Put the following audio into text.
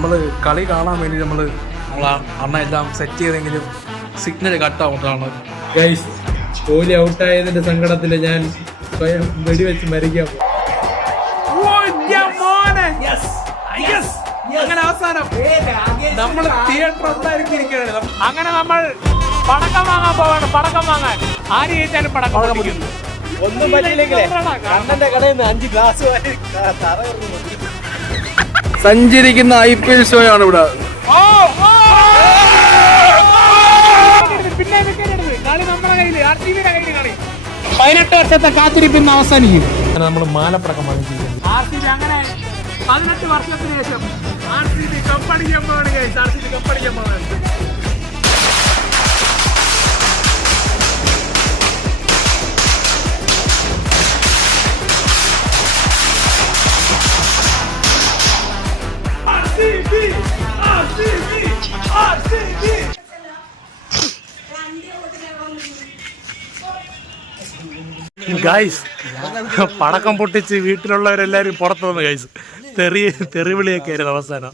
നമ്മൾ കളി കാണാൻ വേണ്ടി നമ്മൾ അണ്ണ എല്ലാം സെറ്റ് ചെയ്തെങ്കിലും സിഗ്നൽ കട്ടാവുന്നതാണ്. ഗൈസ്, കോഹ്ലി ഔട്ടായതിന്റെ സങ്കടത്തിൽ ഞാൻ സ്വയം വെടിവെച്ച് മരിക്കാൻ പോകും. അങ്ങനെ അവസാനം നമ്മൾ തിയേറ്റർ ഉണ്ടായിരിക്കുകയാണ്. അങ്ങനെ നമ്മൾ പടക്കം വാങ്ങാൻ പോവാണ്. പടക്കം വാങ്ങാൻ ആര് ചോദിച്ചാലും പടക്കം പൊട്ടിക്കുന്നു. ഒന്നും പറ്റിയില്ലെങ്കിലേ കണ്ണന്റെ കടയിൽ നിന്ന് 5 ഗ്ലാസ് സഞ്ചരിക്കുന്ന IPL ഷോ ആണ് ഇവിടെ. കളി നമ്മുടെ കയ്യില്, RCBയുടെ കയ്യില് കളി. 18 വർഷത്തെ കാത്തിരിപ്പിന്ന് അവസാനിക്കും. നമ്മൾ മാലപ്പടക്കം വാങ്ങിച്ചിരിക്കുന്നു. RCB അങ്ങനെ 18 വർഷത്തിന് ശേഷം RCB കപ്പടിക്കാൻ പോവാണ്. RCB കപ്പടിക്കാൻ പോവാണ്. ഗൈസ്, പടക്കം പൊട്ടിച്ച് വീട്ടിലുള്ളവരെല്ലാരും പുറത്തു വന്നു. ഗൈസ്, തെറിവിളിയൊക്കെ ആയിരുന്നു അവസാനം.